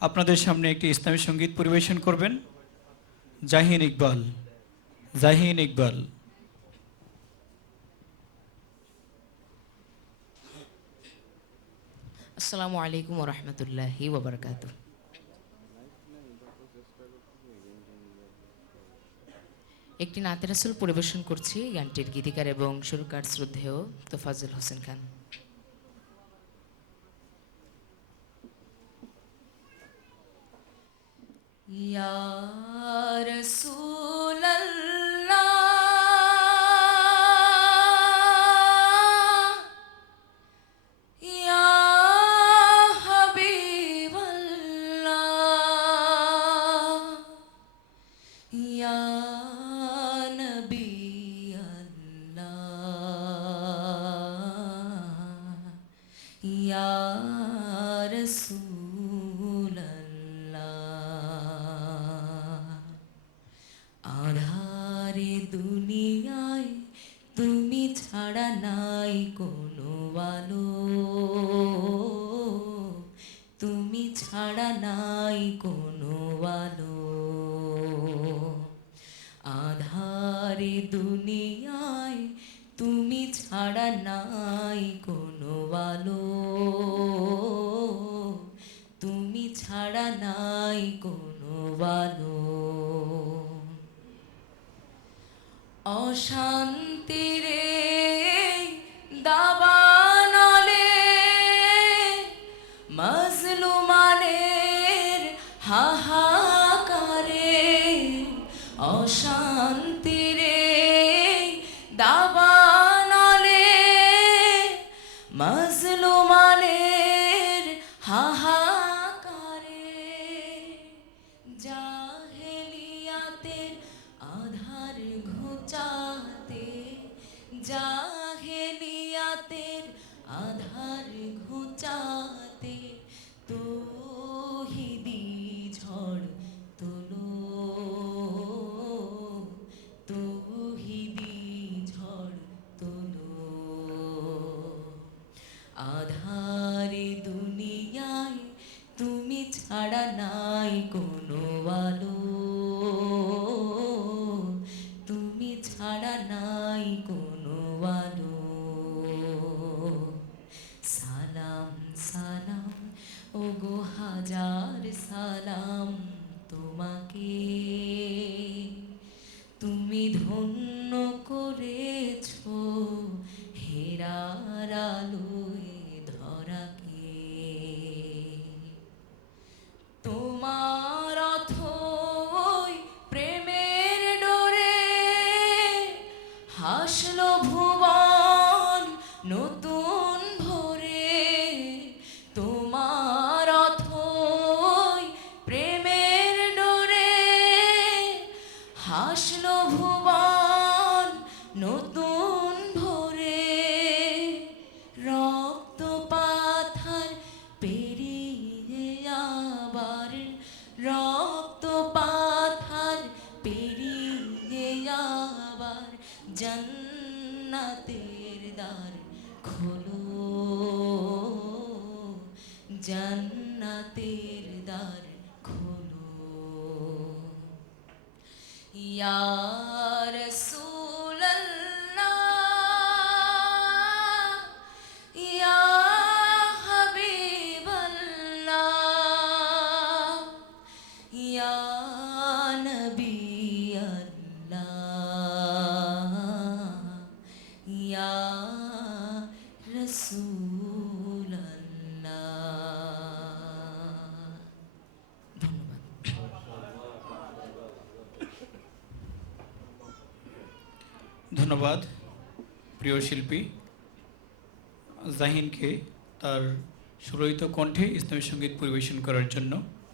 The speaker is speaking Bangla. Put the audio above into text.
আপনাদের সামনে একটি ইসলামী সংগীত পরিবেশন করবেন। জাহিন ইকবাল জাহিন ইকবাল। আসসালামু আলাইকুম রহমতুল্লাহি ওবরকাত একটি নাতের আসল পরিবেশন করছি গানটির গীতিকার এবং সুরকার শ্রদ্ধেয় তোফাজুল হোসেন খান। ইয়া ছাড়া নাই কোনো আলো তুমি ছাড়া নাই কোনো আলো আধারে দুনিয়ায় তুমি ছাড়া নাই কোনো আলো তুমি ছাড়া নাই কোনো আলো অশান্তিরে অশান্তিরে দাবানলে মজলুমানের হাহাকারে জাহেলিয়াতের আধার ঘুচাতে আধার আধারে দুনিয়ায় তুমি ছাড়া নাই কোনো আলো। তুমি ছাড়া নাই কোনো আলো। সালাম সালাম ও গো হাজার সালাম তোমাকে। তুমি ধন্য হাসলো ভুবন নতুন ভরে। তোমার প্রেমের ডোরে। হাসলো ভুবন জান্নাতের দ্বার খোলো। ইয়া ধন্যবাদ প্রিয় শিল্পী জাহিনকে তার সুরহিত কণ্ঠে ইসলামী সংগীত পরিবেশন করার জন্য।